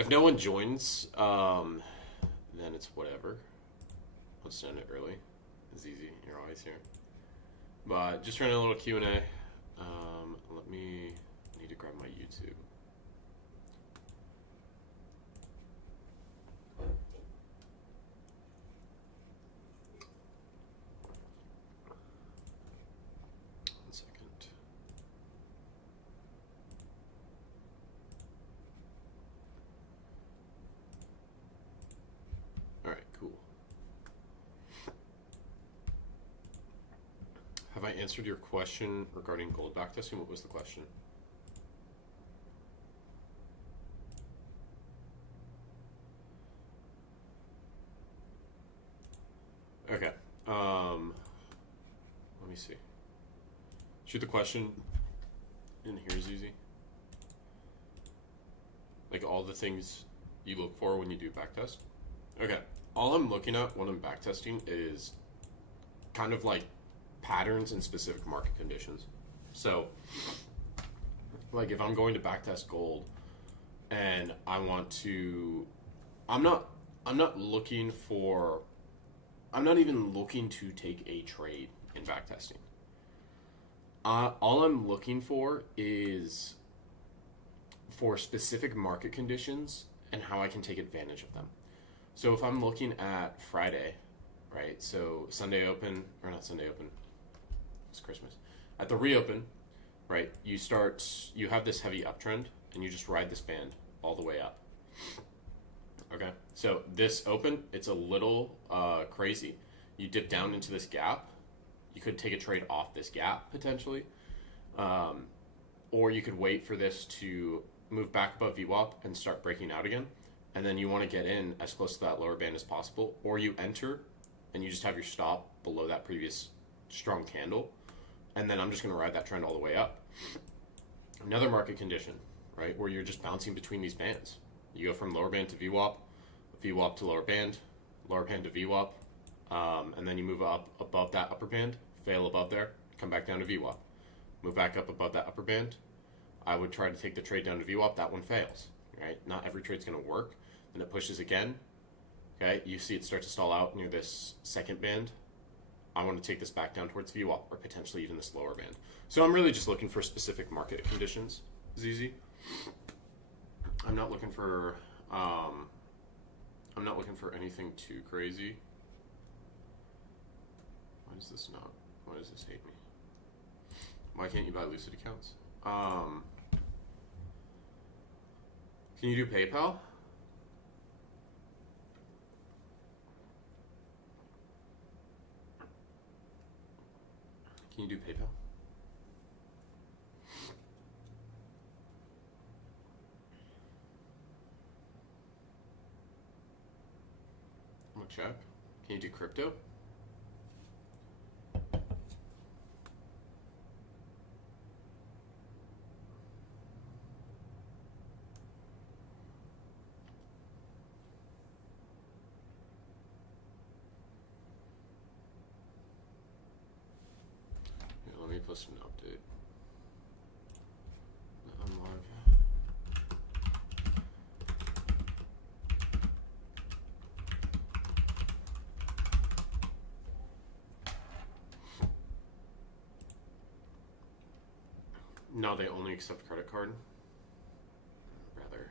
If no one joins, then it's whatever. Let's send it early. It's easy. You're always here. But just running a little Q&A. Let me need to grab my YouTube. One second. All right, cool. Have I answered your question regarding gold backtesting? What was the question? Okay. Let me see. Shoot the question in here is easy. Like all the things you look for when you do backtest. Okay. All I'm looking at when I'm backtesting is kind of like patterns in specific market conditions. So, like if I'm going to backtest gold and I want to, I'm not even looking to take a trade in backtesting. All I'm looking for is for specific market conditions and how I can take advantage of them. So if I'm looking at Friday, right? So Sunday open, or not Sunday open, it's Christmas. At the reopen, right? You have this heavy uptrend and you just ride this band all the way up. Okay, so this open, it's a little crazy. You dip down into this gap. You could take a trade off this gap potentially, or you could wait for this to move back above VWAP and start breaking out again, and then you want to get in as close to that lower band as possible, or you enter and you just have your stop below that previous strong candle, and then I'm just going to ride that trend all the way up. Another market condition, right, where you're just bouncing between these bands. You go from lower band to VWAP, VWAP to lower band to VWAP, and then you move up above that upper band, fail above there, come back down to VWAP. Move back up above that upper band. I would try to take the trade down to VWAP. That one fails, right? Not every trade's going to work. Then it pushes again. Okay, you see it start to stall out near this second band. I want to take this back down towards VWAP or potentially even this lower band. So I'm really just looking for specific market conditions, ZZ. I'm not looking for anything too crazy. Why does this hate me? Why can't you buy Lucid accounts? Can you do PayPal? Can you do PayPal? I'm gonna check. Can you do crypto? Here, let me post an update. I'm live. No, they only accept credit card. Rather.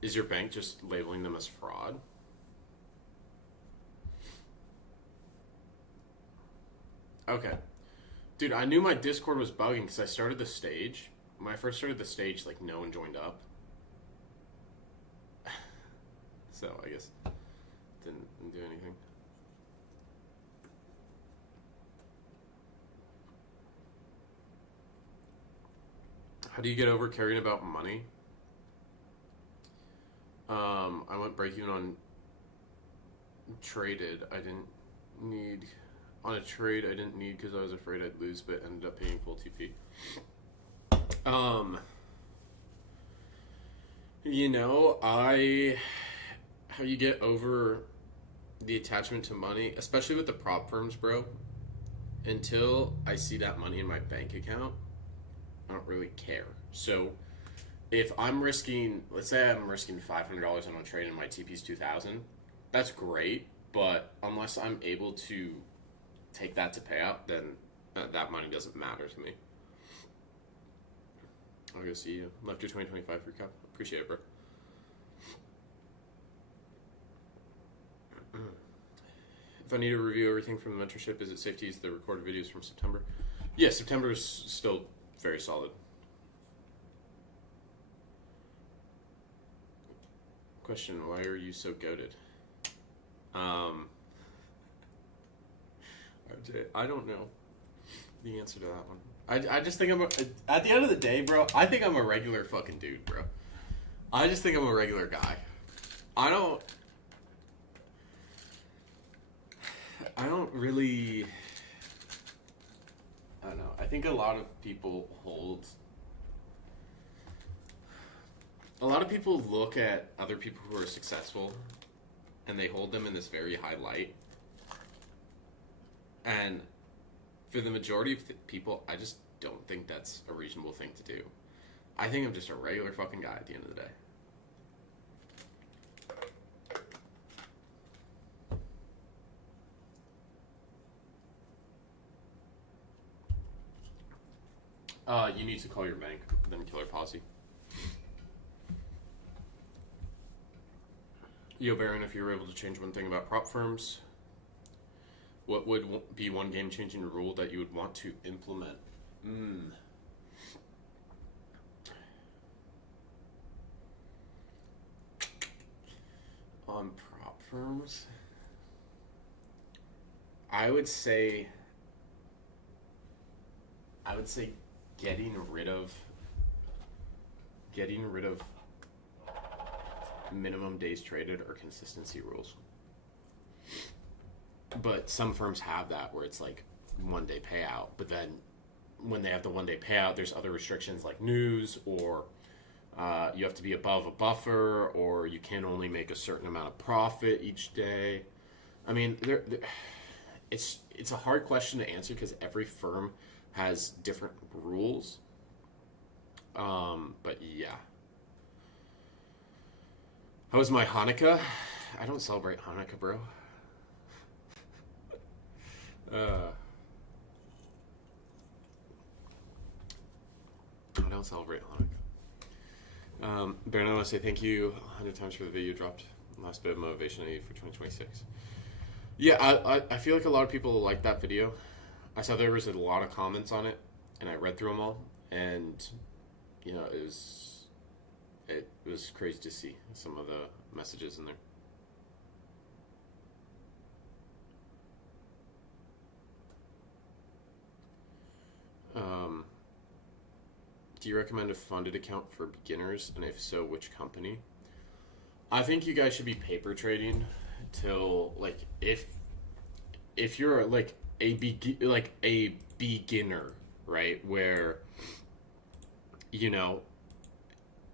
Is your bank just labeling them as fraud? Okay. Dude, I knew my Discord was bugging because I started the stage. When I first started the stage, like, no one joined up. So, I guess didn't do anything. How do you get over caring about money? I went break even on traded. I didn't need on a trade. I didn't need because I was afraid I'd lose, but ended up paying full TP. How you get over the attachment to money, especially with the prop firms, bro. Until I see that money in my bank account, I don't really care. So if I'm risking, let's say I'm risking $500 on a trade and my TP's 2,000, that's great. But unless I'm able to take that to payout, then that money doesn't matter to me. I'll go see you. Left your 2025 recap. Appreciate it, bro. If I need to review everything from the mentorship, is it safe to use the recorded videos from September? Yeah, September is still very solid. Question, why are you so goated? I don't know the answer to that one. I just think at the end of the day, bro, I think I'm a regular fucking dude, bro. I just think I'm a regular guy. I don't really, I don't know. I think a lot of people look at other people who are successful and they hold them in this very high light. And for the majority of people, I just don't think that's a reasonable thing to do. I think I'm just a regular fucking guy at the end of the day. You need to call your bank, then Killer Posse. Yo, Baron, if you were able to change one thing about prop firms, what would be one game-changing rule that you would want to implement? On prop firms, I would say getting rid of minimum days traded or consistency rules. But some firms have that where it's like 1 day payout, but then when they have the 1 day payout, there's other restrictions like news, or you have to be above a buffer, or you can only make a certain amount of profit each day. I mean, it's a hard question to answer because every firm has different rules. But yeah. How was my Hanukkah? I don't celebrate Hanukkah, bro. I don't celebrate Hanukkah. Baron, I want to say thank you 100 times for the video you dropped. Last bit of motivation I need for 2026. Yeah, I feel like a lot of people like that video. I saw there was a lot of comments on it, and I read through them all, and you know, it was crazy to see some of the messages in there. Do you recommend a funded account for beginners, and if so, which company? I think you guys should be paper trading till, like, if you're like a beginner, right, where you know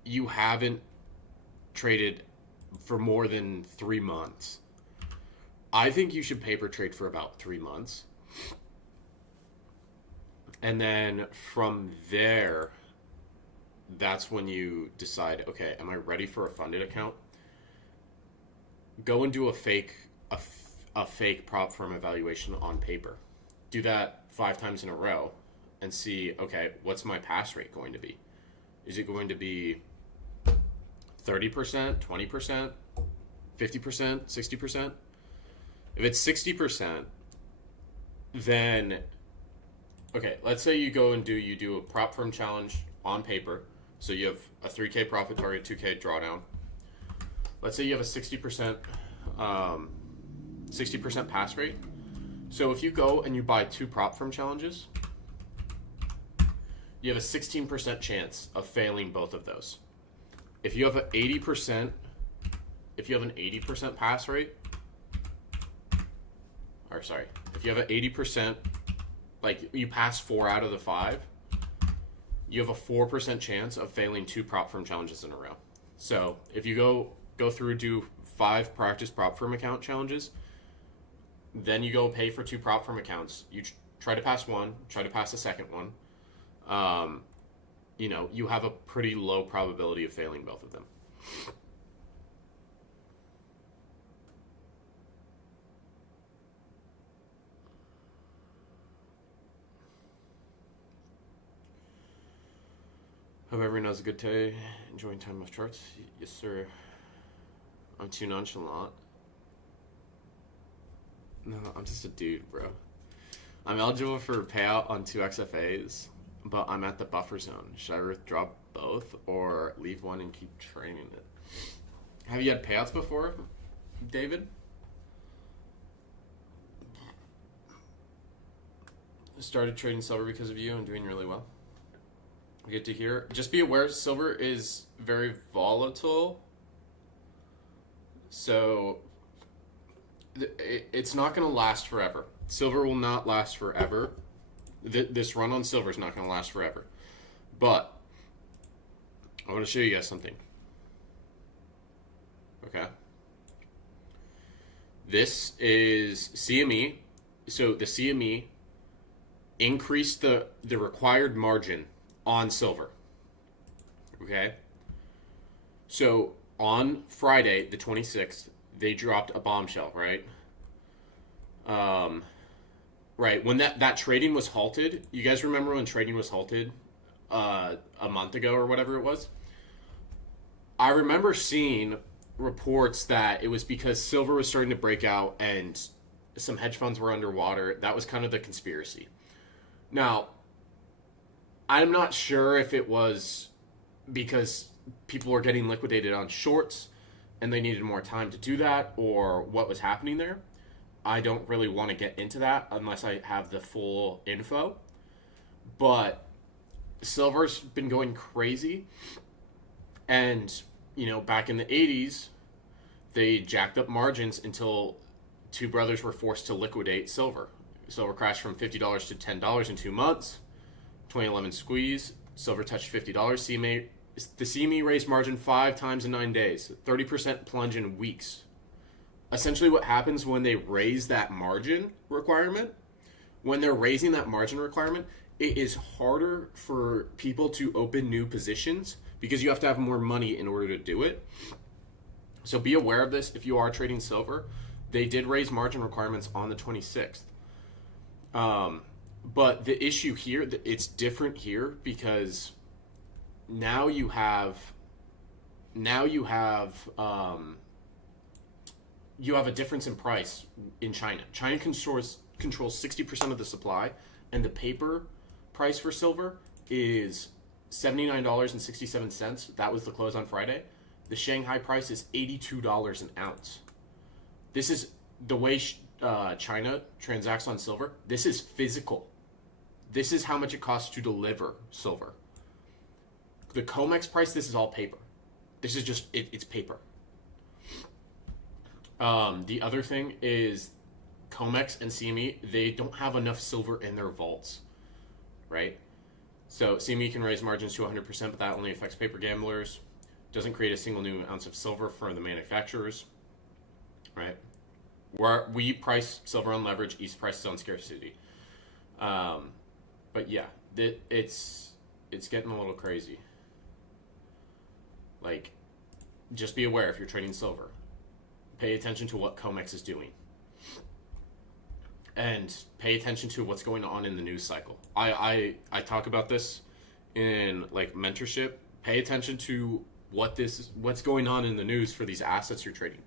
you haven't traded for more than 3 months, I think you should paper trade for about 3 months. And then from there, that's when you decide, okay, am I ready for a funded account? Go and do a fake prop firm evaluation on paper. Do that 5 times in a row and see, okay, what's my pass rate going to be? Is it going to be 30%, 20%, 50%, 60%? If it's 60%, then, okay, let's say you go and you do a prop firm challenge on paper. So you have a 3K profit target, 2K drawdown. Let's say you have a 60% pass rate. So if you go and you buy 2 prop firm challenges, you have a 16% chance of failing both of those. If you have an 80% pass rate, or sorry, if you have an 80%, like you pass 4 out of the 5, you have a 4% chance of failing 2 prop firm challenges in a row. So if you go through, do 5 practice prop firm account challenges, then you go pay for 2 prop firm accounts. You try to pass one, try to pass the second one. you have a pretty low probability of failing both of them. Hope everyone has a good day. Enjoying time off charts. Yes, sir. I'm too nonchalant. No, I'm just a dude, bro. I'm eligible for payout on 2 XFAs, but I'm at the buffer zone. Should I withdraw both or leave one and keep training it? Have you had payouts before, David? Started trading silver because of you and doing really well. Good to hear. Just be aware, silver is very volatile. So it's not going to last forever. Silver will not last forever. This run on silver is not going to last forever. But I want to show you guys something. Okay. This is CME. So the CME increased the required margin on silver. Okay. So on Friday, the 26th, they dropped a bombshell, right? Right. When that trading was halted, you guys remember when trading was halted a month ago or whatever it was? I remember seeing reports that it was because silver was starting to break out and some hedge funds were underwater. That was kind of the conspiracy. Now, I'm not sure if it was because people were getting liquidated on shorts and they needed more time to do that or what was happening there. I don't really want to get into that unless I have the full info. But silver's been going crazy. And, back in the 80s, they jacked up margins until two brothers were forced to liquidate silver. Silver crashed from $50 to $10 in 2 months. 2011 squeeze, silver touched $50. The CME raised margin 5 times in 9 days, 30% plunge in weeks. Essentially what happens when they raise that margin requirement, when they're raising that margin requirement, it is harder for people to open new positions because you have to have more money in order to do it. So be aware of this if you are trading silver. They did raise margin requirements on the 26th. But the issue here, it's different here because now you have a difference in price in China. China controls 60% of the supply, and the paper price for silver is $79.67. That was the close on Friday. The Shanghai price is $82 an ounce. This is the way China transacts on silver. This is physical. This is how much it costs to deliver silver. The COMEX price, this is all paper. This is just, it's paper. The other thing is COMEX and CME, they don't have enough silver in their vaults, right? So CME can raise margins to 100%, but that only affects paper gamblers. Doesn't create a single new ounce of silver for the manufacturers, right? We price silver on leverage, East prices on scarcity. But yeah, it's getting a little crazy. Like, just be aware if you're trading silver. Pay attention to what COMEX is doing. And pay attention to what's going on in the news cycle. I talk about this in like mentorship. Pay attention to what's going on in the news for these assets you're trading.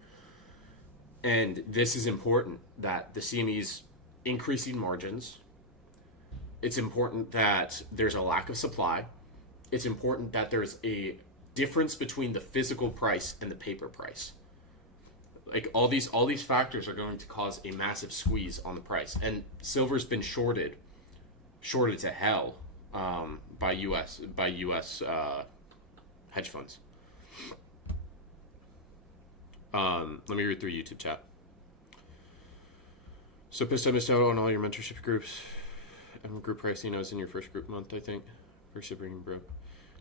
And this is important that the CME's increasing margins. It's important that there's a lack of supply. It's important that there's a difference between the physical price and the paper price. Like all these factors are going to cause a massive squeeze on the price. And silver's been shorted to hell by US hedge funds. Let me read through YouTube chat. So pissed I missed out on all your mentorship groups. Group pricing, I was in your first group month, I think. First bringing bro.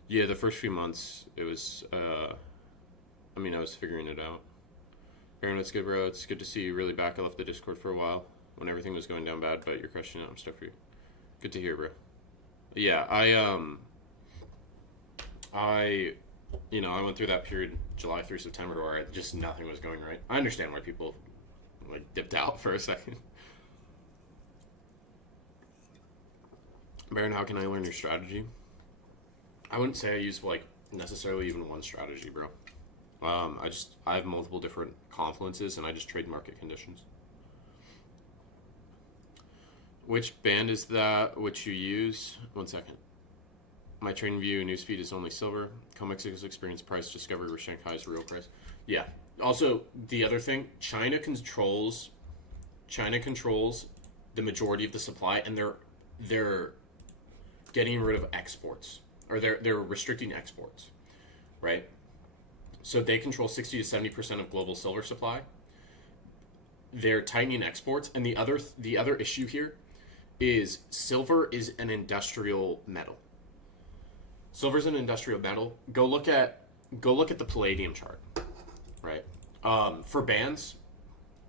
Yeah, the first few months, it was, I was figuring it out. Aaron, what's good, bro? It's good to see you really back. I left the Discord for a while when everything was going down bad, but you're crushing it. I'm stoked for you. Good to hear, bro. Yeah, I went through that period, July through September, where just nothing was going right. I understand why people like dipped out for a second. Baron, how can I learn your strategy? I wouldn't say I use like necessarily even one strategy, bro. I have multiple different confluences, and I just trade market conditions. Which band is that which you use? 1 second. My trading view newsfeed is only silver. Comex's experience price discovery where Shanghai's real price. Yeah. Also, the other thing, China controls the majority of the supply, and they're getting rid of exports, or they're restricting exports, right? So they control 60 to 70% of global silver supply. They're tightening exports, and the other issue here is silver is an industrial metal. Silver's an industrial metal. Go look at the palladium chart, right? For bands,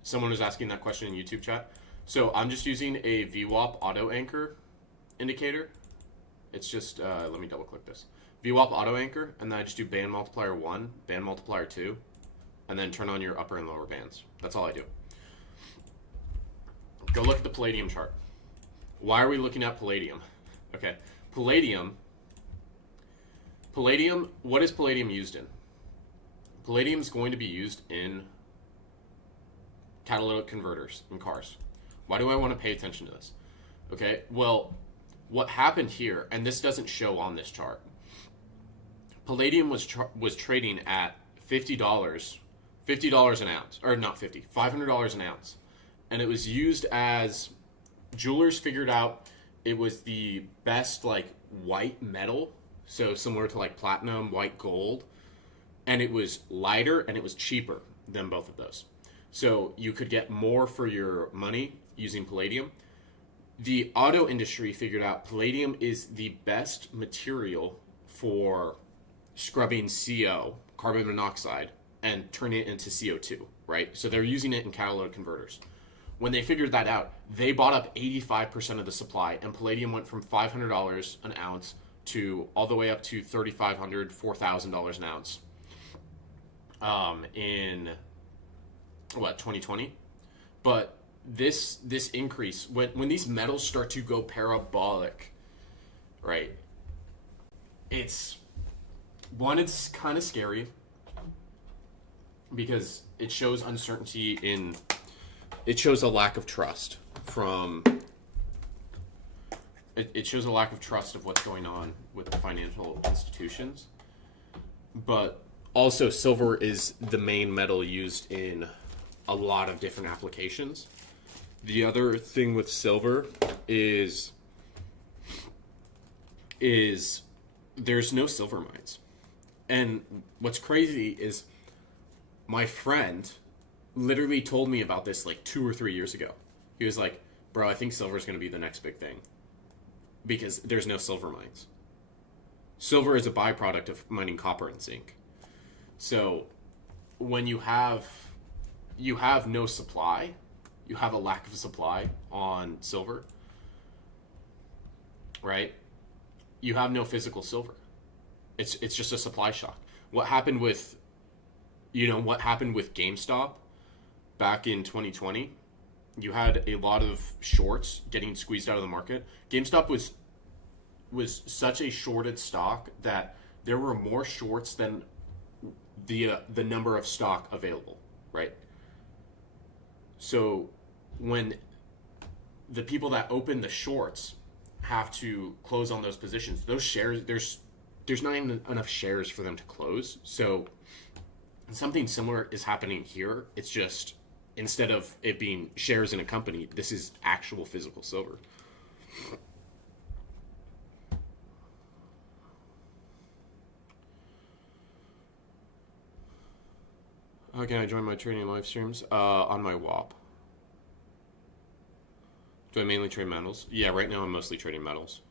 someone was asking that question in YouTube chat. So I'm just using a VWAP auto anchor indicator. It's just let me double click this. VWAP auto anchor, and then I just do band multiplier 1, band multiplier 2, and then turn on your upper and lower bands. That's all I do. Go look at the palladium chart. Why are we looking at palladium? Okay, palladium, what is palladium used in? Palladium is going to be used in catalytic converters in cars. Why do I want to pay attention to this? Okay, well, what happened here, and this doesn't show on this chart, palladium was trading at $50 an ounce, or not 50, $500 an ounce. And it was used as, jewelers figured out it was the best like white metal, so similar to like platinum, white gold, and it was lighter and it was cheaper than both of those. So you could get more for your money using palladium. The auto industry figured out palladium is the best material for scrubbing CO, carbon monoxide, and turning it into CO2, right? So they're using it in catalytic converters. When they figured that out, they bought up 85% of the supply, and palladium went from $500 an ounce to all the way up to $3,500, $4,000 an ounce in, 2020? But this increase, when these metals start to go parabolic, right, it's kind of scary because it shows uncertainty it shows a lack of trust it shows a lack of trust of what's going on with the financial institutions. But also, silver is the main metal used in a lot of different applications. The other thing with silver is there's no silver mines. And what's crazy is my friend literally told me about this like 2 or 3 years ago. He was like, bro, I think silver is going to be the next big thing because there's no silver mines. Silver is a byproduct of mining copper and zinc. So when you have no supply, you have a lack of supply on silver, right? You have no physical silver. It's just a supply shock. What happened with GameStop back in 2020? You had a lot of shorts getting squeezed out of the market. GameStop was such a shorted stock that there were more shorts than the number of stock available, right? So when the people that open the shorts have to close on those positions, those shares, there's not even enough shares for them to close. So something similar is happening here. It's just, instead of it being shares in a company, this is actual physical silver. How can I join my trading live streams? On my WAP. Do I mainly trade metals? Yeah, right now I'm mostly trading metals.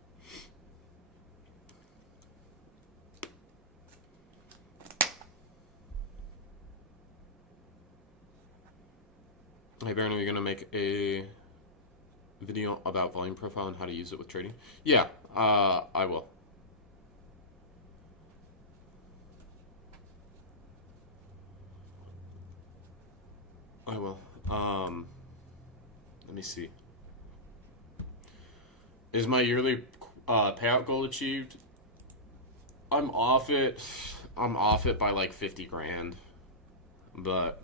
Hey Baron, are you going to make a video about volume profile and how to use it with trading? Yeah, I will. I will. Let me see. Is my yearly payout goal achieved? I'm off it. I'm off it by like 50 grand. But,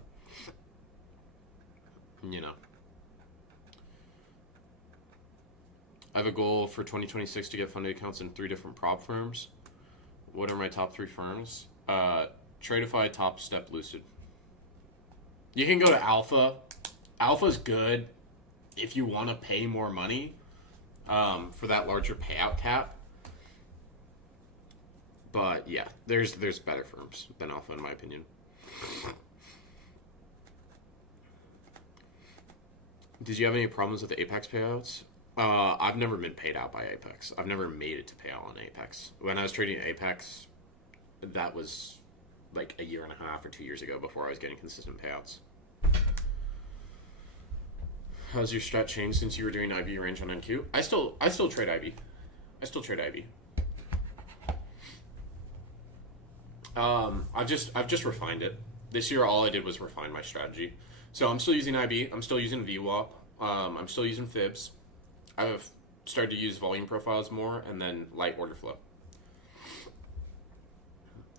you know. I have a goal for 2026 to get funded accounts in 3 different prop firms. What are my top 3 firms? Tradeify, Top Step, Lucid. You can go to Alpha. Alpha's good if you want to pay more money for that larger payout cap. But yeah, there's better firms than Alpha in my opinion. Did you have any problems with the Apex payouts? I've never been paid out by Apex. I've never made it to pay out on Apex. When I was trading Apex, that was like a year and a half or 2 years ago before I was getting consistent payouts. How's your strat changed since you were doing IB range on NQ? I still trade IB. I still trade IB. I've just refined it. This year, all I did was refine my strategy. So I'm still using IB. I'm still using VWAP. I'm still using fibs. I've started to use volume profiles more, and then light order flow.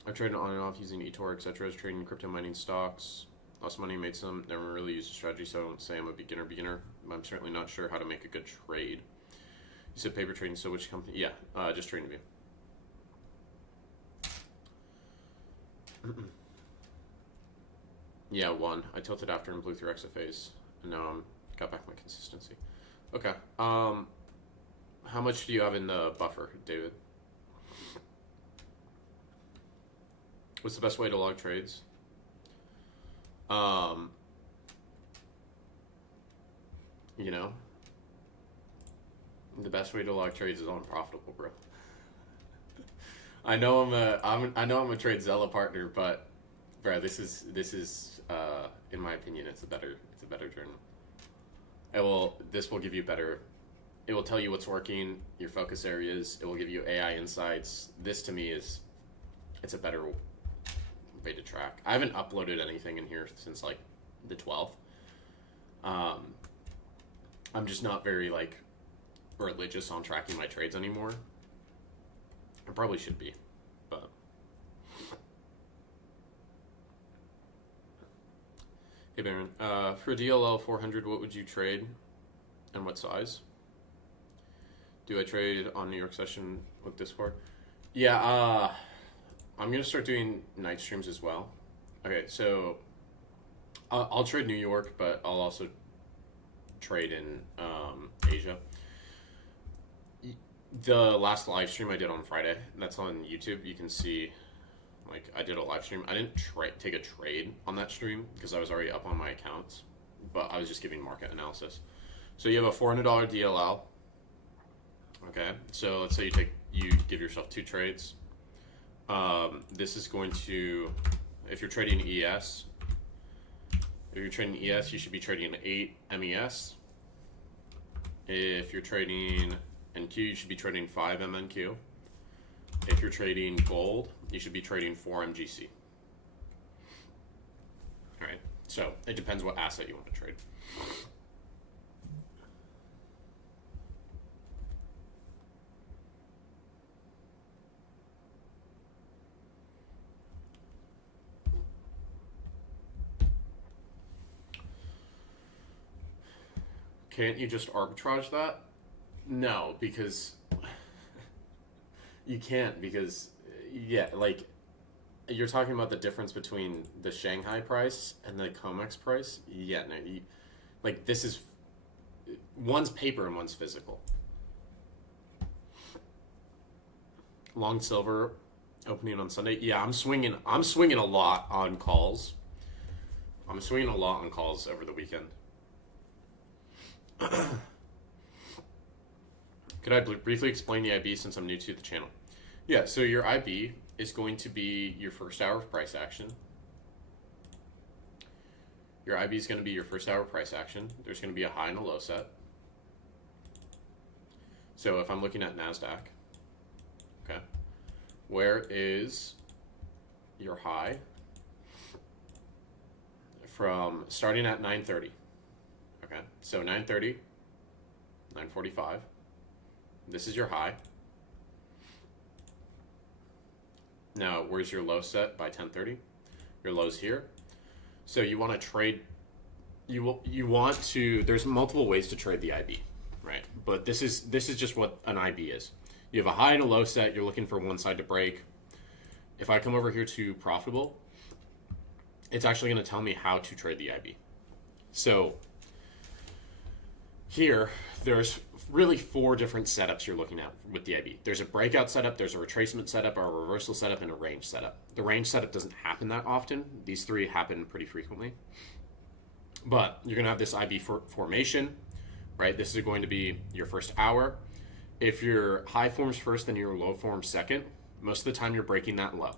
I traded on and off using eToro, etc. I was trading crypto mining stocks. Lost money, made some. Never really used a strategy, so I won't say I'm a beginner. I'm certainly not sure how to make a good trade. You said paper trading, so which company? Yeah, just TradingView. Yeah, 1. I tilted after and blew through XFAs, and now I'm got back my consistency. Okay. How much do you have in the buffer, David? What's the best way to log trades? You know, the best way to log trades is unprofitable, bro. I know I'm a trade Zella partner, but bro, this is in my opinion, it's a better journal. This will give you better. It will tell you what's working, your focus areas. It will give you AI insights. This to me it's a better way to track. I haven't uploaded anything in here since like the 12th. I'm just not very like religious on tracking my trades anymore. I probably should be, but hey Baron, for DLL 400, what would you trade, and what size? Do I trade on New York session with Discord? Yeah, I'm gonna start doing night streams as well. Okay, so I'll trade New York, but I'll also trade in Asia. The last live stream I did on Friday, that's on YouTube. You can see, like, I did a live stream. I didn't take a trade on that stream because I was already up on my accounts, but I was just giving market analysis. So you have a $400 DLL. Okay, so let's say you give yourself 2 trades. This is going to, if you're trading ES, you should be trading 8 MES. If you're trading NQ, you should be trading 5 MNQ. If you're trading gold, you should be trading 4 MGC. All right, so it depends what asset you want to trade. Can't you just arbitrage that? No, because you can't, because yeah, like you're talking about the difference between the Shanghai price and the COMEX price. Yeah, no, like this is one's paper and one's physical. Long silver opening on Sunday. Yeah, I'm swinging a lot on calls. I'm swinging a lot on calls over the weekend. Could I briefly explain the IB since I'm new to the channel? Yeah, so your IB is going to be your first hour of price action. Your IB is going to be your first hour of price action. There's going to be a high and a low set. So if I'm looking at NASDAQ, okay, where is your high from starting at 9:30. Okay, so 9:30, 9:45. This is your high. Now, where's your low set by 10:30? Your low's here. So you want to trade. You want to. There's multiple ways to trade the IB, right? But this is just what an IB is. You have a high and a low set. You're looking for one side to break. If I come over here to profitable, it's actually going to tell me how to trade the IB. So here, there's really 4 different setups you're looking at with the IB. There's a breakout setup, there's a retracement setup, a reversal setup, and a range setup. The range setup doesn't happen that often. These 3 happen pretty frequently. But you're going to have this IB formation, right? This is going to be your first hour. If your high forms first, then your low forms second. Most of the time, you're breaking that low.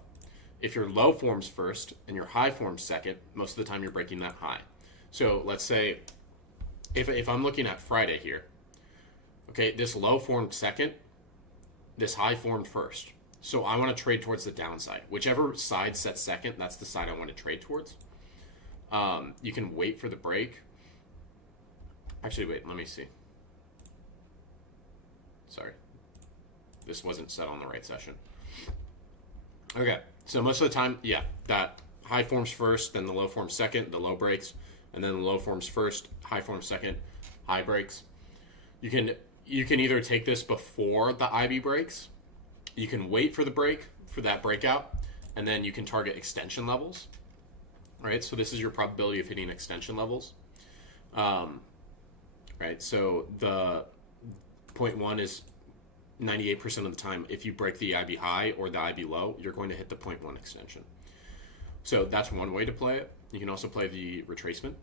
If your low forms first and your high forms second, most of the time, you're breaking that high. So let's say, if I'm looking at Friday here, okay, this low formed second, this high formed first. So I want to trade towards the downside. Whichever side sets second, that's the side I want to trade towards. You can wait for the break. Actually, wait, let me see. Sorry. This wasn't set on the right session. Okay, so most of the time, yeah, that high forms first, then the low forms second, the low breaks, and then the low forms first, high forms second, high breaks. You can either take this before the IB breaks, you can wait for the break, for that breakout, and then you can target extension levels, right? So this is your probability of hitting extension levels, right? So the 0.1 is 98% of the time, if you break the IB high or the IB low, you're going to hit the 0.1 extension. So that's one way to play it. You can also play the retracement,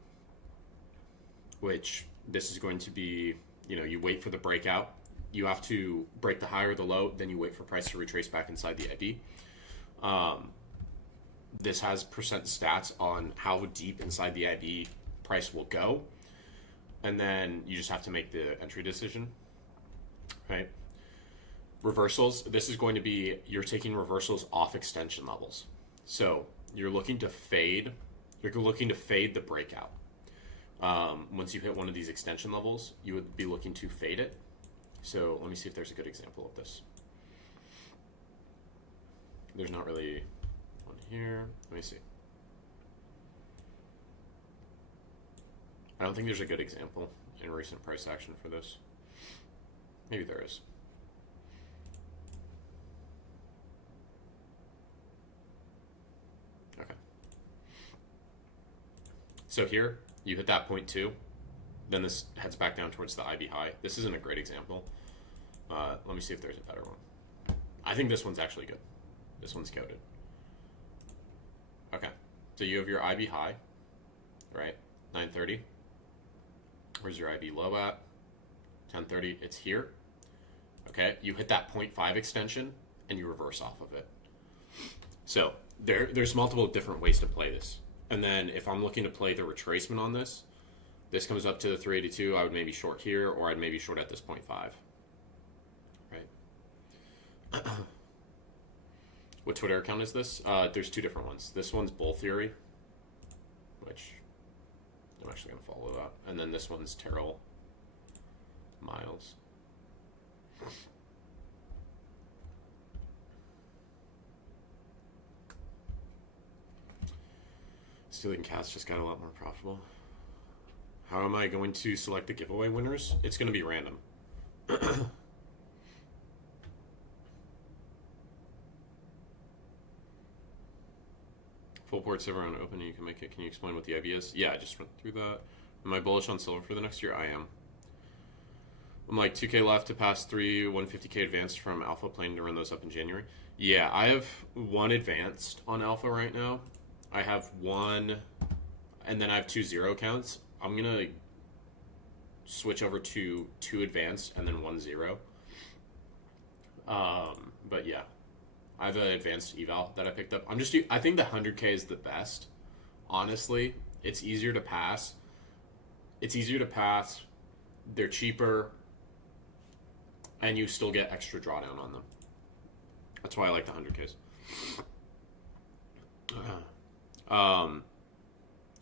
which this is going to be, you wait for the breakout. You have to break the high or the low, then you wait for price to retrace back inside the IB. This has percent stats on how deep inside the IB price will go. And then you just have to make the entry decision, right? Reversals, this is going to be, you're taking reversals off extension levels. So you're looking to fade the breakout. Once you hit one of these extension levels, you would be looking to fade it. So let me see if there's a good example of this. There's not really one here. Let me see. I don't think there's a good example in recent price action for this. Maybe there is. Okay. So here, you hit that 0.2, then this heads back down towards the IB high. This isn't a great example. Let me see if there's a better one. I think this one's actually good. This one's coded. Okay, so you have your IB high, right? 9:30. Where's your IB low at? 10:30. It's here. Okay, you hit that 0.5 extension and you reverse off of it. So there's multiple different ways to play this. And then if I'm looking to play the retracement on this, this comes up to the 382, I would maybe short here, or I'd maybe short at this 0.5. Right? What Twitter account is this? There's 2 different ones. This one's Bull Theory, which I'm actually going to follow that. And then this one's Terrell Miles. Stealing Cats just got a lot more profitable. How am I going to select the giveaway winners? It's going to be random. Full port server on open and you can make it. Can you explain what the IB is? Yeah, I just went through that. Am I bullish on silver for the next year? I am. I'm like 2K left to pass 3 150K advanced from Alpha, planning to run those up in January. Yeah, I have 1 advanced on Alpha right now. I have 1, and then I have 2 0 counts. I'm going to switch over to 2 advanced and then 1 0. But yeah, I have an advanced eval that I picked up. I think the 100K is the best. Honestly, it's easier to pass. They're cheaper, and you still get extra drawdown on them. That's why I like the 100Ks.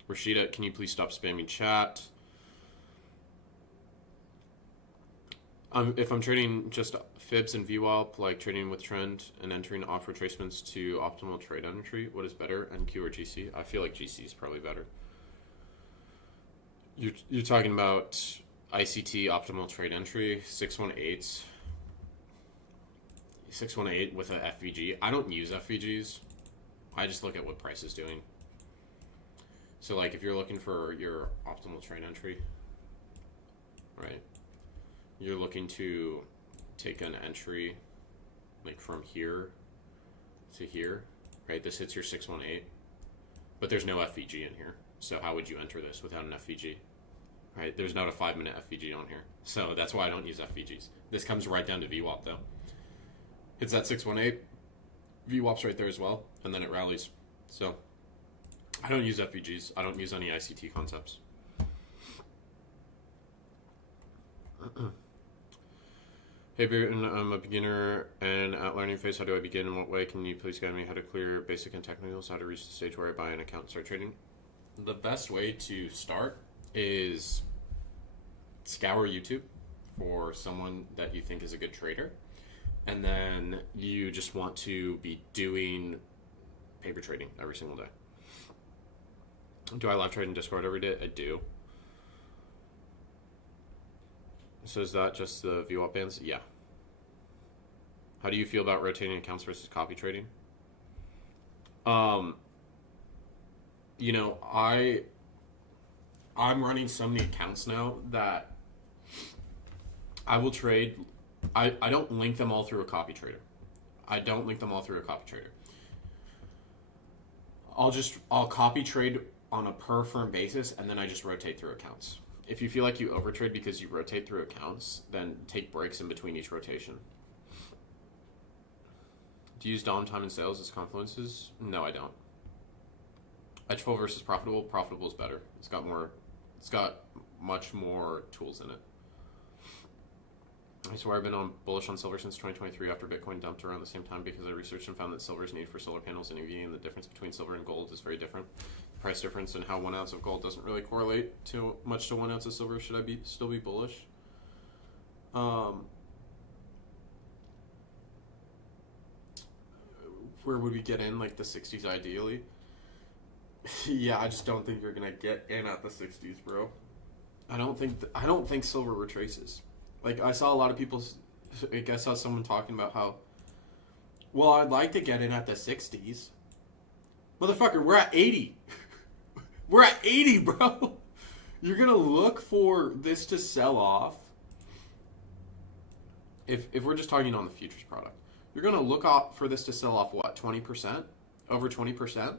Rashida, can you please stop spamming chat? If I'm trading just fibs and VWAP, like trading with trend and entering off retracements to optimal trade entry, what is better, NQ or GC? I feel like GC is probably better. You're talking about ICT optimal trade entry 618 with a FVG. I don't use FVGs. I just look at what price is doing. So like if you're looking for your optimal trade entry, right? You're looking to take an entry like from here to here, right? This hits your 618, but there's no FVG in here. So how would you enter this without an FVG, right? There's not a 5-minute FVG on here. So that's why I don't use FVGs. This comes right down to VWAP though. Hits that 618, VWAP's right there as well, and then it rallies. So I don't use FVGs. I don't use any ICT concepts. Hey, Burton, I'm a beginner and at learning phase. How do I begin? In what way? Can you please guide me how to clear basic and technicals? How to reach the stage where I buy an account and start trading? The best way to start is scour YouTube for someone that you think is a good trader. And then you just want to be doing paper trading every single day. Do I live trade in Discord every day? I do. So is that just the VWAP bands? Yeah. How do you feel about rotating accounts versus copy trading? You know, I'm running so many accounts now that I will trade. I don't link them all through a copy trader. I'll copy trade on a per firm basis, and then I just rotate through accounts. If you feel like you overtrade because you rotate through accounts, then take breaks in between each rotation. Do you use downtime and sales as confluences? No, I don't. Edgeful versus profitable. Profitable is better. It's got much more tools in it. I swear I've been bullish on silver since 2023 after Bitcoin dumped around the same time because I researched and found that silver's need for solar panels and EV and the difference between silver and gold is very different. The price difference and how 1 ounce of gold doesn't really correlate too much to 1 ounce of silver. Should I still be bullish? Where would we get in? Like the 60s ideally? Yeah, I just don't think you're gonna get in at the 60s, bro. I don't think silver retraces. Like, I saw a lot of people, like, I saw someone talking about how, well, I'd like to get in at the 60s. Motherfucker, we're at 80. We're at 80, bro. You're going to look for this to sell off. If we're just talking on the futures product, you're going to look out for this to sell off, what, 20%? Over 20%?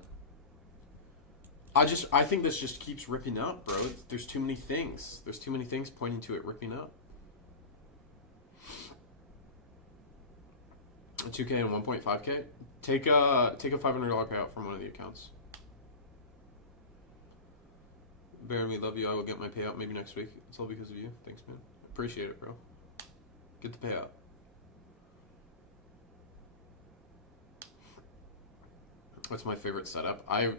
I think this just keeps ripping up, bro. There's too many things. There's too many things pointing to it ripping up. 2K and 1.5K. Take a $500 payout from one of the accounts. Baron, we love you. I will get my payout maybe next week. It's all because of you. Thanks, man. Appreciate it, bro. Get the payout. What's my favorite setup? I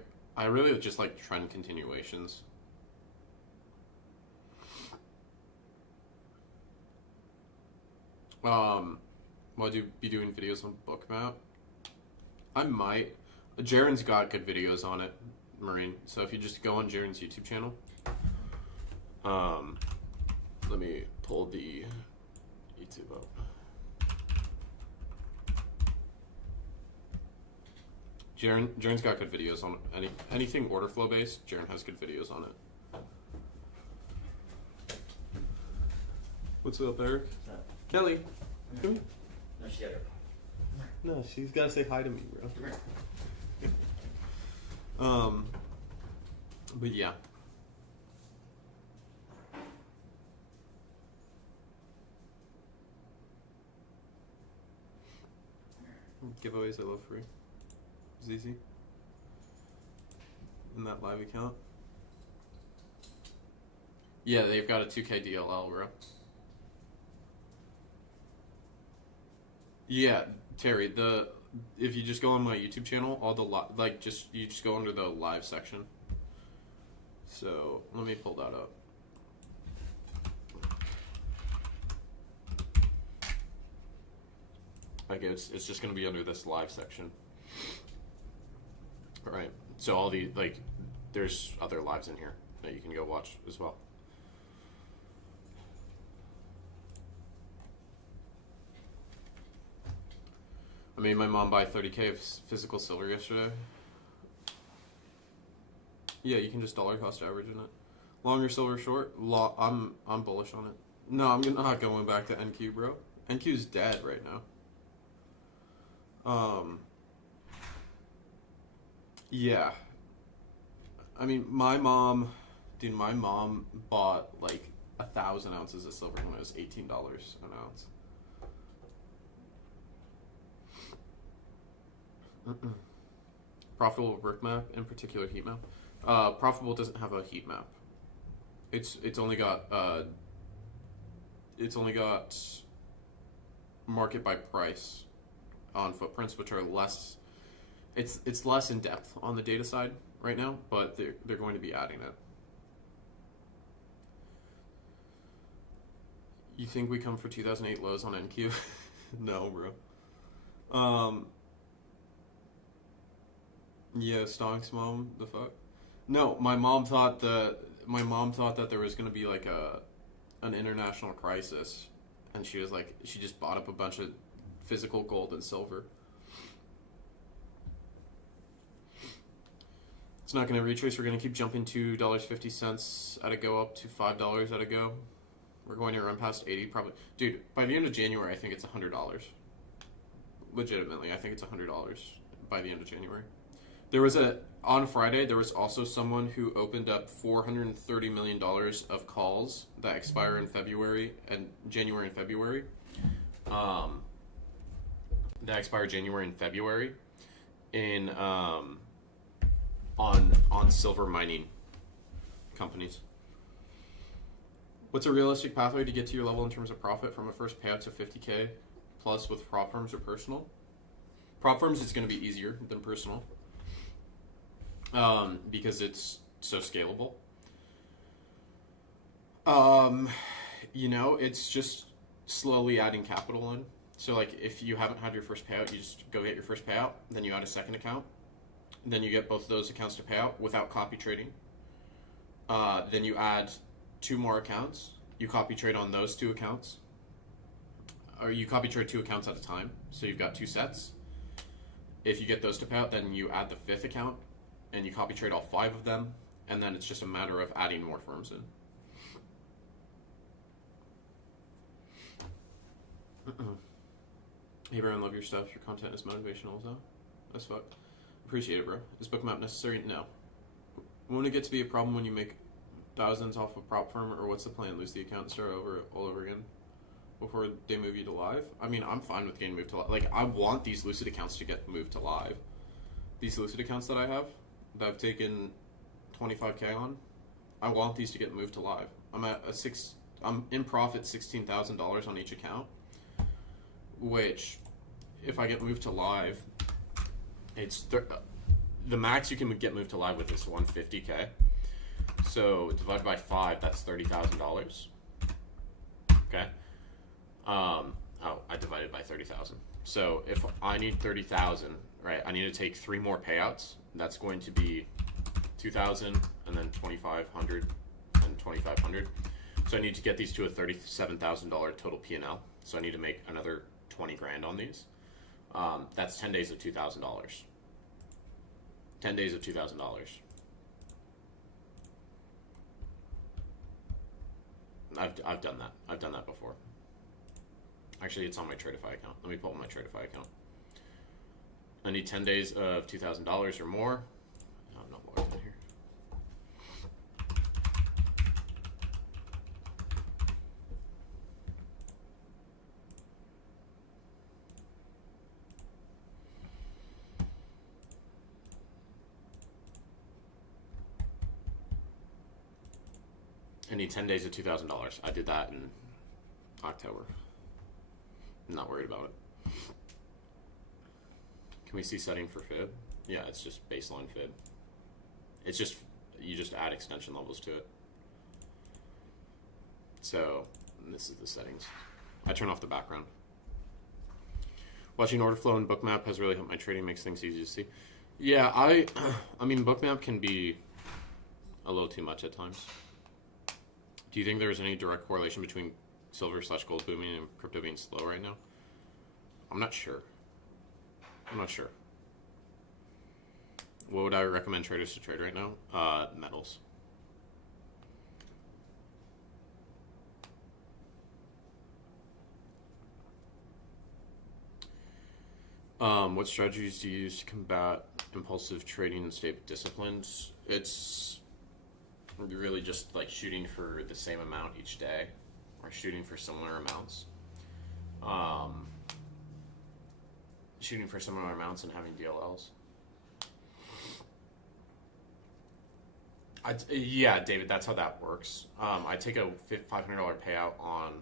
really just like trend continuations. Will I be doing videos on Bookmap? I might. Jaren's got good videos on it, Marine. So if you just go on Jaren's YouTube channel, let me pull the YouTube up. Jaren's got good videos on anything order flow based. Jaren has good videos on it. What's up, Eric? What's up? Kelly. Come here. No, she got her. No, she's got to say hi to me, bro. Come here. But yeah. Giveaways I love free. ZZ. In that live account. Yeah, they've got a 2K DLL, bro. Yeah, Terry, if you just go on my YouTube channel, all the you just go under the live section. So let me pull that up. Like it's just going to be under this live section. All right. So all the there's other lives in here that you can go watch as well. I made my mom buy 30K of physical silver yesterday. Yeah, you can just dollar cost average in it. Longer silver short. I'm bullish on it. No, I'm not going back to NQ, bro. NQ's dead right now. Yeah. I mean, my mom bought like 1,000 ounces of silver when it was $18 an ounce. Profitable brick map, in particular heat map. Profitable doesn't have a heat map. It's only got market by price on footprints, which are less. It's less in depth on the data side right now, but they're going to be adding it. You think we come for 2008 lows on NQ? No, bro. Yeah, Stonk's mom. The fuck? No, my mom thought that there was gonna be like an international crisis, and she was like, she just bought up a bunch of physical gold and silver. It's not going to retrace. We're going to keep jumping $2.50 at a go up to $5 at a go. We're going to run past 80 probably. Dude, by the end of January, I think it's $100. Legitimately, I think it's $100 by the end of January. On Friday, there was also someone who opened up $430 million of calls that expire in January and February. That expire January and February in on silver mining companies. What's a realistic pathway to get to your level in terms of profit from a first payout to 50K plus with prop firms or personal? Prop firms, it's going to be easier than personal because it's so scalable. It's just slowly adding capital in. So like if you haven't had your first payout, you just go get your first payout, then you add a second account. Then you get both of those accounts to pay out without copy trading. Then you add 2 more accounts. You copy trade on those 2 accounts. Or you copy trade 2 accounts at a time. So you've got 2 sets. If you get those to pay out, then you add the 5th account and you copy trade all 5 of them. And then it's just a matter of adding more firms in. Hey, Brian, love your stuff. Your content is motivational as well. That's fuck. Appreciate it, bro. Is bookmap necessary? No. Won't it get to be a problem when you make thousands off a prop firm, or what's the plan? Lose the account and start all over again before they move you to live? I mean, I'm fine with getting moved to live. Like, I want these Lucid accounts to get moved to live. These Lucid accounts that I have, that I've taken 25K on, I want these to get moved to live. I'm in profit $16,000 on each account, which, if I get moved to live, it's the max you can get moved to live with is 150K. So divided by 5, that's $30,000. Okay. I divided by 30,000. So if I need 30,000, right? I need to take 3 more payouts. That's going to be 2,000, and then 2,500, and 2,500. So I need to get these to a $37,000 total P&L. So I need to make another 20 grand on these. That's 10 days of $2,000. 10 days of $2,000. I've done that. I've done that before. Actually, it's on my Tradify account. Let me pull up my Tradify account. I need 10 days of $2,000 or more. No, I'm not logged in here. I need 10 days of $2,000. I did that in October. I'm not worried about it. Can we see setting for fib? Yeah, it's just baseline fib. It's just, you just add extension levels to it. So this is the settings. I turn off the background. Watching order flow and bookmap has really helped my trading, makes things easy to see. Yeah, I mean, bookmap can be a little too much at times. Do you think there's any direct correlation between silver/gold booming and crypto being slow right now? I'm not sure. What would I recommend traders to trade right now? Metals. What strategies do you use to combat impulsive trading and stay disciplined? It's really just like shooting for the same amount each day, or shooting for similar amounts. Shooting for similar amounts and having DLLs. Yeah, David, that's how that works. I take a $500 payout on.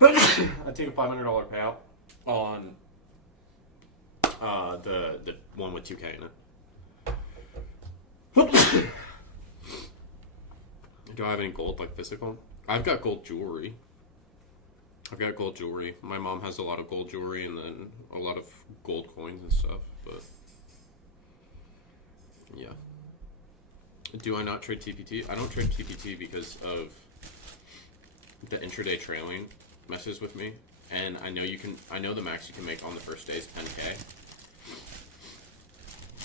I take a $500 payout on the one with 2K in it. Do I have any gold, like physical? I've got gold jewelry. My mom has a lot of gold jewelry and then a lot of gold coins and stuff, but yeah. Do I not trade TPT? I don't trade TPT because of the intraday trailing messes with me. And I know the max you can make on the first day is 10K.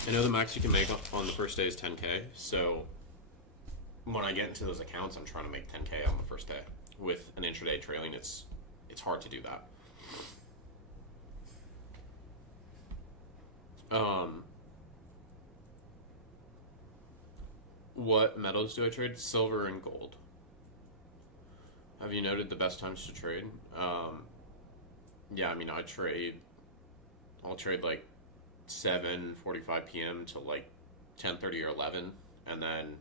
I know the max you can make on the first day is 10K, so when I get into those accounts, I'm trying to make 10K on the first day. With an intraday trailing, it's hard to do that. What metals do I trade? Silver and gold. Have you noted the best times to trade? Yeah, I mean, I'll trade like 7:45 p.m. to like 10:30 or 11, and then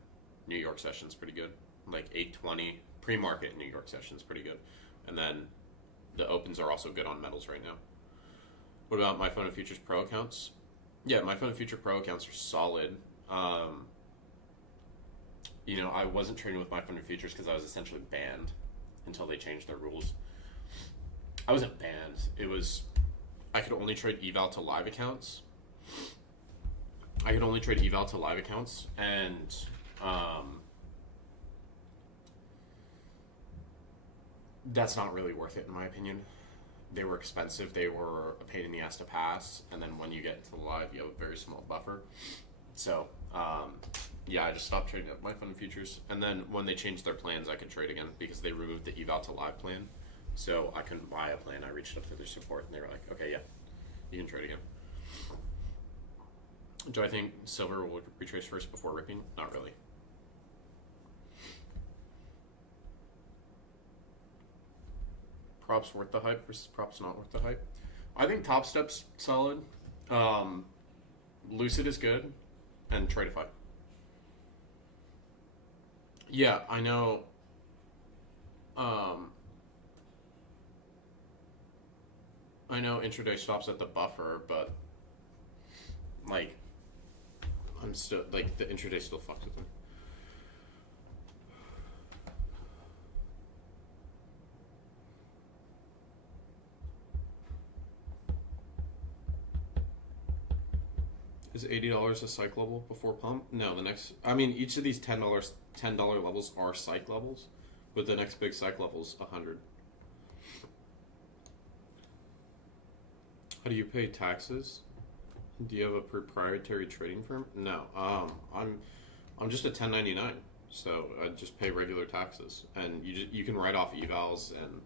New York session's pretty good. Like 8:20 pre-market New York session's pretty good, and then the opens are also good on metals right now. What about my Phone and Futures Pro accounts? Yeah, my Phone and Future Pro accounts are solid. I wasn't trading with my Phone and Futures because I was essentially banned until they changed their rules. I wasn't banned. I could only trade eval to live accounts. And that's not really worth it in my opinion. They were expensive. They were a pain in the ass to pass. And then when you get to the live, you have a very small buffer. So, yeah, I just stopped trading up my Phone and Futures. And then when they changed their plans, I could trade again because they removed the eval to live plan. So I couldn't buy a plan. I reached up to their support and they were like, okay, yeah, you can trade again. Do I think silver will retrace first before ripping? Not really. Props worth the hype versus props not worth the hype? I think Top Step's solid. Lucid is good. And Tradeify. Yeah, I know. I know intraday stops at the buffer, but like I'm still like the intraday still fucked with me. Is $80 a psych level before pump? No, each of these $10 levels are psych levels, but the next big psych level is 100. How do you pay taxes? Do you have a proprietary trading firm? No. I'm just a 1099, so I just pay regular taxes, and you can write off evals and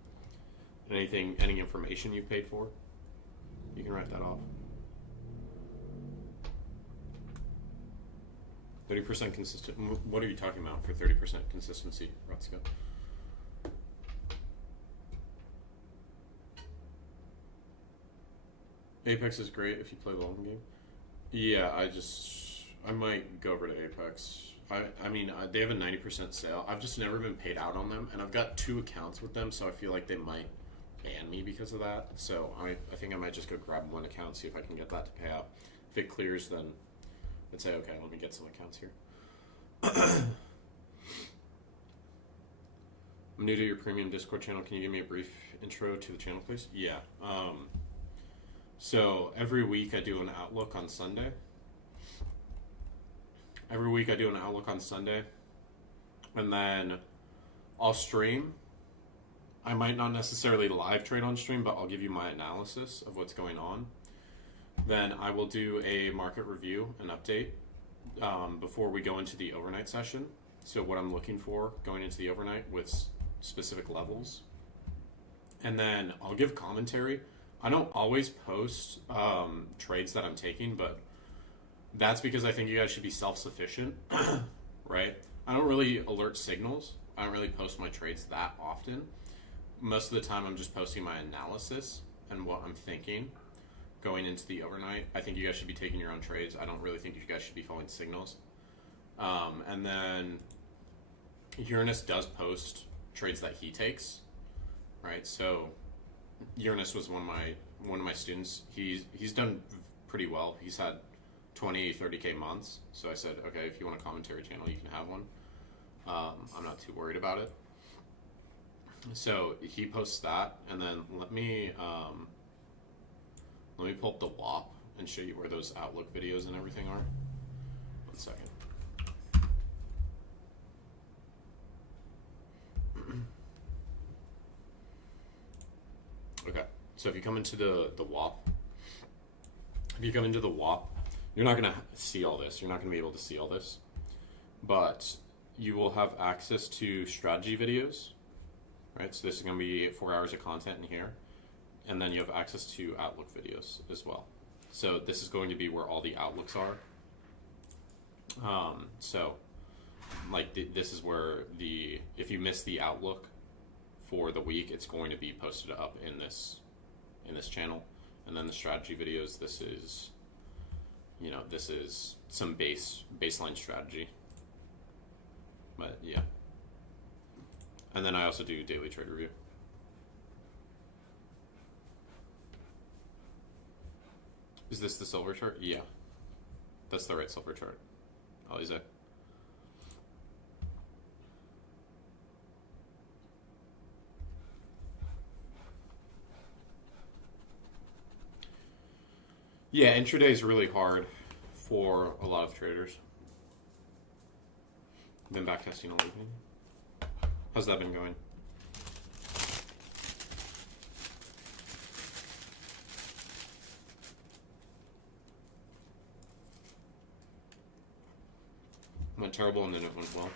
any information you paid for, you can write that off. 30% consistent. What are you talking about for 30% consistency, Rotsko? Apex is great if you play the long game. Yeah, I might go over to Apex. I mean, they have a 90% sale. I've just never been paid out on them, and I've got 2 accounts with them, so I feel like they might ban me because of that. So I think I might just go grab 1 account, see if I can get that to pay out. If it clears, then and say, okay, let me get some accounts here. I'm new to your premium Discord channel. Can you give me a brief intro to the channel, please? Yeah. So every week I do an outlook on Sunday. And then I'll stream. I might not necessarily live trade on stream, but I'll give you my analysis of what's going on. Then I will do a market review and update before we go into the overnight session. So what I'm looking for going into the overnight with specific levels. And then I'll give commentary. I don't always post trades that I'm taking, but that's because I think you guys should be self-sufficient, right? I don't really alert signals. I don't really post my trades that often. Most of the time I'm just posting my analysis and what I'm thinking going into the overnight. I think you guys should be taking your own trades. I don't really think you guys should be following signals. And then Uranus does post trades that he takes, right? So Uranus was one of my students. He's done pretty well. He's had 20, 30K months. So I said, okay, if you want a commentary channel, you can have one. I'm not too worried about it. So he posts that, and then let me pull up the WAP and show you where those Outlook videos and everything are. 1 second. Okay, so if you come into the WAP, you're not going to see all this. You're not going to be able to see all this, but you will have access to strategy videos, right? So this is going to be 4 hours of content in here, and then you have access to Outlook videos as well. So this is going to be where all the outlooks are. So like this is where if you miss the outlook for the week, it's going to be posted up in this channel. And then the strategy videos, this is some baseline strategy. But yeah. And then I also do daily trade review. Is this the silver chart? Yeah. That's the right silver chart. Alize. Yeah, intraday is really hard for a lot of traders. Been backtesting all evening. How's that been going? Went terrible and then it went well.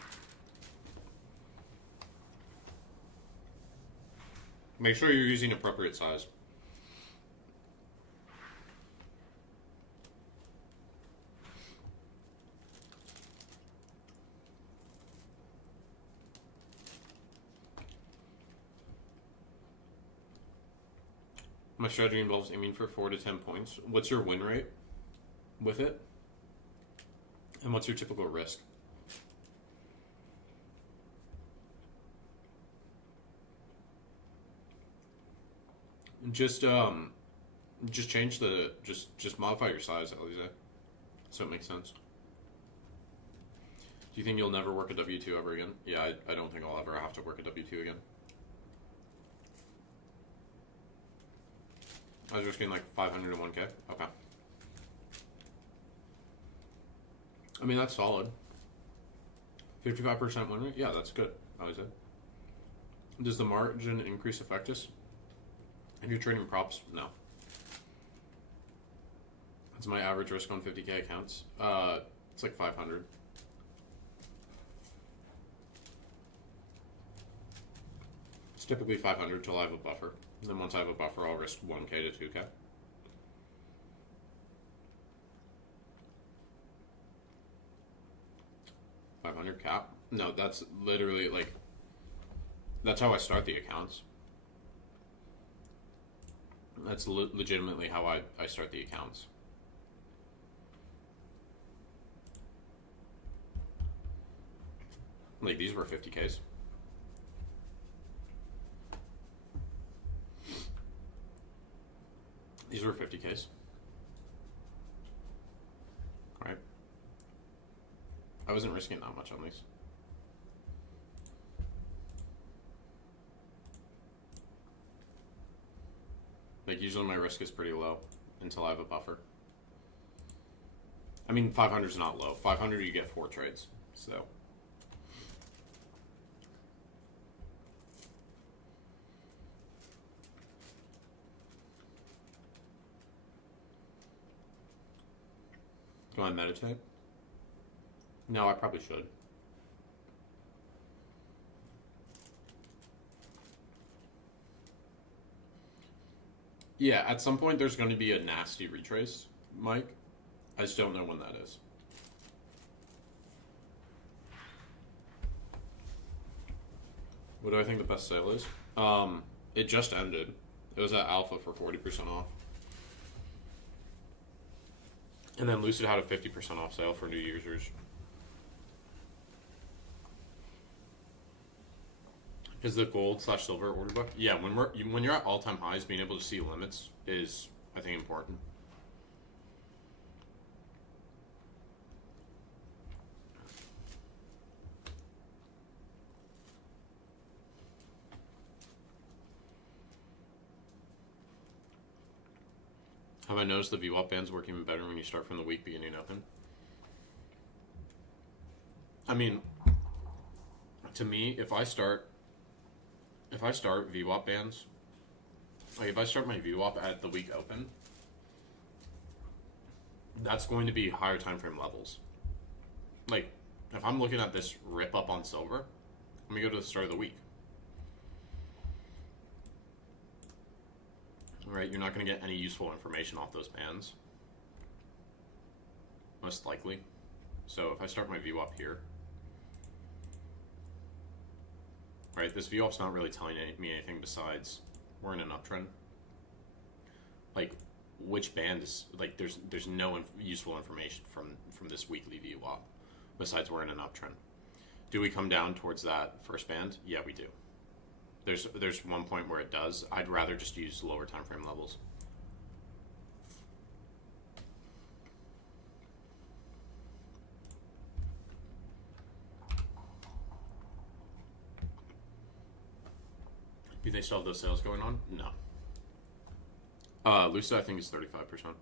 Make sure you're using appropriate size. My strategy involves aiming for 4 to 10 points. What's your win rate with it? And what's your typical risk? Just change just modify your size, Alize, so it makes sense. Do you think you'll never work a W-2 ever again? Yeah, I don't think I'll ever have to work a W-2 again. I was risking like 500 to 1K. Okay. I mean, that's solid. 55% win rate? Yeah, that's good. Alize. Does the margin increase affect us? If you're trading props, no. That's my average risk on 50K accounts. It's like 500. It's typically 500 till I have a buffer. And then once I have a buffer, I'll risk 1K to 2K. $500 cap? No, that's literally like, that's how I start the accounts. That's legitimately how I start the accounts. Like, these were 50Ks. These were 50Ks. Right? I wasn't risking that much on these. Like, usually my risk is pretty low until I have a buffer. I mean, 500 is not low. 500, you get 4 trades. So. Do I meditate? No, I probably should. Yeah, at some point there's going to be a nasty retrace, Mike. I just don't know when that is. What do I think the best sale is? It just ended. It was at Alpha for 40% off. And then Lucid had a 50% off sale for new users. Is the gold/silver order book? Yeah, when you're at all-time highs, being able to see limits is, I think, important. Have I noticed the VWAP bands work even better when you start from the week beginning open? I mean, to me, if I start VWAP bands, like if I start my VWAP at the week open, that's going to be higher time frame levels. Like, if I'm looking at this rip up on silver, let me go to the start of the week. Right, you're not going to get any useful information off those bands, most likely. So if I start my VWAP here, right, this VWAP's not really telling me anything besides we're in an uptrend. Like, which band is, like, there's no useful information from this weekly VWAP besides we're in an uptrend. Do we come down towards that first band? Yeah, we do. There's one point where it does. I'd rather just use lower time frame levels. Do they still have those sales going on? No. Lucid, I think, is 35%.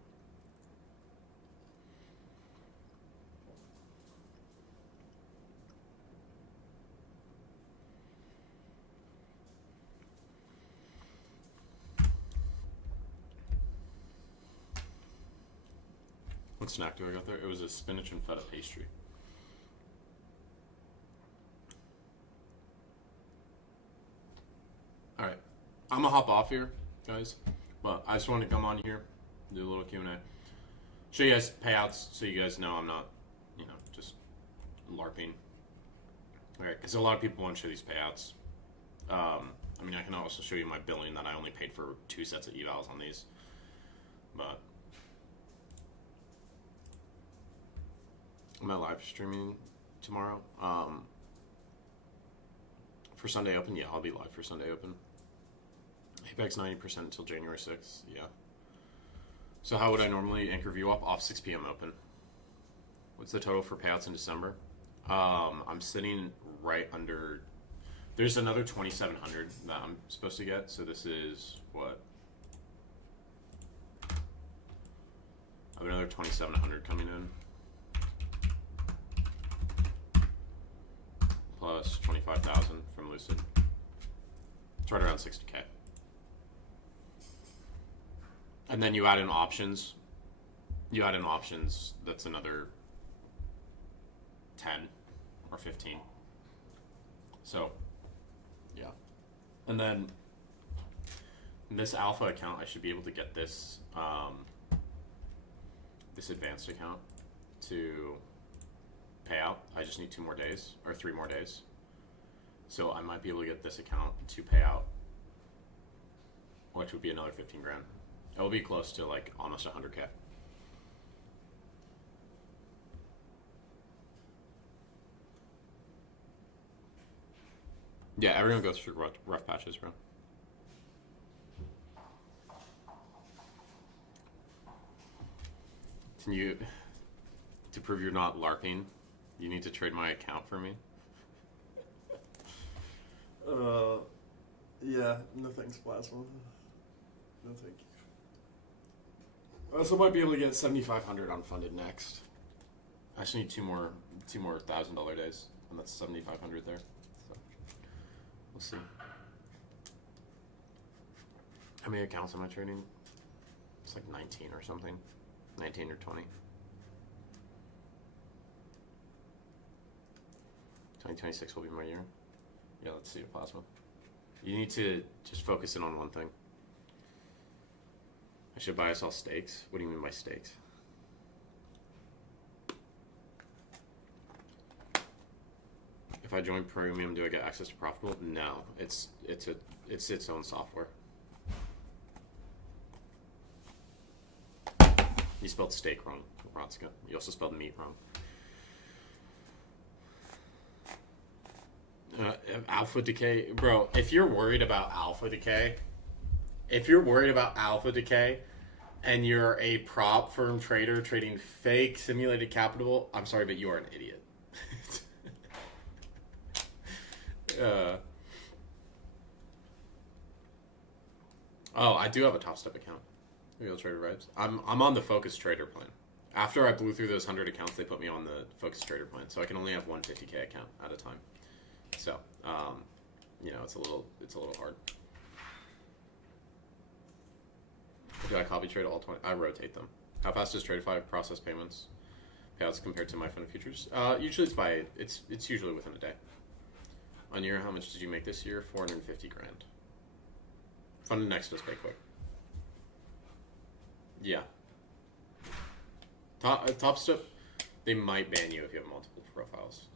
What snack do I got there? It was a spinach and feta pastry. All right, I'm gonna hop off here, guys. But I just wanted to come on here, do a little Q&A, show you guys payouts, so you guys know I'm not, just LARPing. All right, because a lot of people want to show these payouts. I mean, I can also show you my billing that I only paid for 2 sets of evals on these, but. Am I live streaming tomorrow? For Sunday Open, yeah, I'll be live for Sunday Open. Apex 90% until January 6th, yeah. So how would I normally anchor view up off 6 p.m. Open? What's the total for payouts in December? I'm sitting right under. There's another 2,700 that I'm supposed to get. So this is what? I have another 2,700 coming in. Plus 25,000 from Lucid. It's right around 60K. And then you add in options. That's another 10 or 15. So, yeah. And then this alpha account, I should be able to get this this advanced account to pay out. I just need 2 more days or 3 more days. So I might be able to get this account to pay out, which would be another 15 grand. It'll be close to like almost 100K. Yeah, everyone goes through rough patches, bro. Can you, to prove you're not LARPing, You need to trade my account for me? Yeah, no thanks, Plasma. No thank you. I also might be able to get 7,500 unfunded next. I just need two more $1,000 days, and that's 7,500 there. So we'll see. How many accounts am I trading? It's like 19 or something. 19 or 20. 2026 will be my year. Yeah, let's see, Plasma. You need to just focus in on one thing. I should buy us all stakes. What do you mean by stakes? If I join Premium, do I get access to Profitable? No, it's its own software. You spelled steak wrong, Rotska. You also spelled meat wrong. Alpha decay, bro. If you're worried about alpha decay, and you're a prop firm trader trading fake simulated capital, I'm sorry, but you are an idiot. Oh, I do have a Top Step account. Real Trader Vibes. I'm on the Focus Trader plan. After I blew through those 100 accounts, they put me on the Focus Trader plan, so I can only have one 50K account at a time. So, it's a little hard. Do I copy trade all 20? I rotate them. How fast does Tradeify process payments payouts compared to my funded futures? Usually it's usually within a day. On year, how much did you make this year? 450 grand. Funded next does pay quick. Yeah. Top Step, they might ban you if you have multiple profiles.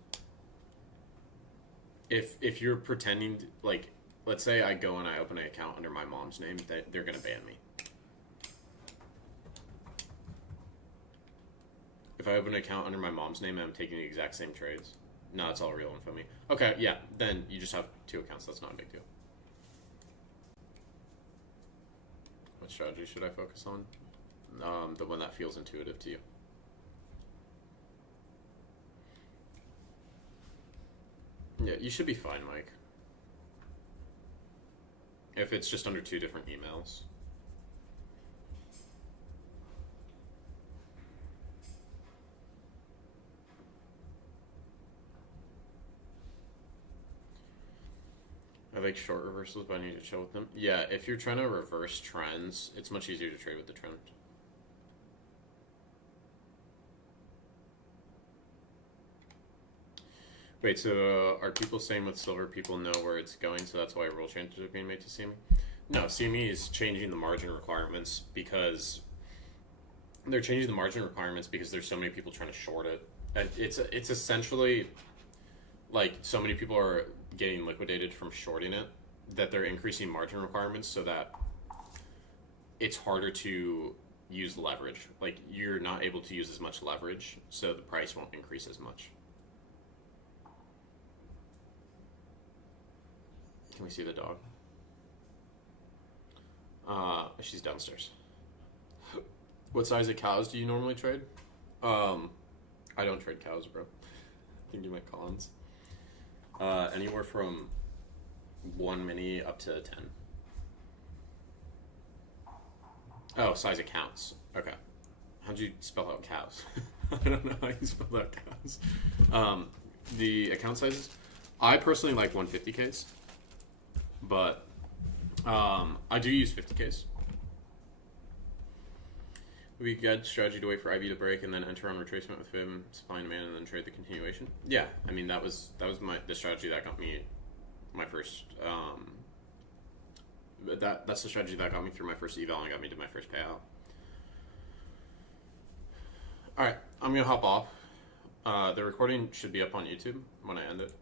If you're pretending to, like, let's say I go and I open an account under my mom's name, they're gonna ban me. If I open an account under my mom's name and I'm taking the exact same trades, no, it's all real info me. Okay, yeah, then you just have two accounts. That's not a big deal. What strategy should I focus on? The one that feels intuitive to you. Yeah, you should be fine, Mike. If it's just under two different emails. I like short reversals, but I need to chill with them. Yeah, if you're trying to reverse trends, it's much easier to trade with the trend. Wait, so are people saying with silver people know where it's going, so that's why rule changes are being made to CME? No, CME is changing the margin requirements because there's so many people trying to short it. It's essentially like so many people are getting liquidated from shorting it that they're increasing margin requirements so that it's harder to use leverage. Like you're not able to use as much leverage, so the price won't increase as much. Can we see the dog? She's downstairs. What size of cows do you normally trade? I don't trade cows, bro. I think you might Collins. Anywhere from 1 mini up to 10. Oh, size accounts. Okay. How'd you spell out cows? I don't know how you spell out cows. The account sizes. I personally like 150Ks. But I do use 50Ks. We got strategy to wait for IB to break and then enter on retracement with FIM, supply and demand, and then trade the continuation. Yeah, I mean that was the strategy that got me my first. That's the strategy that got me through my first eval and got me to my first payout. All right, I'm gonna hop off. The recording should be up on YouTube when I end it.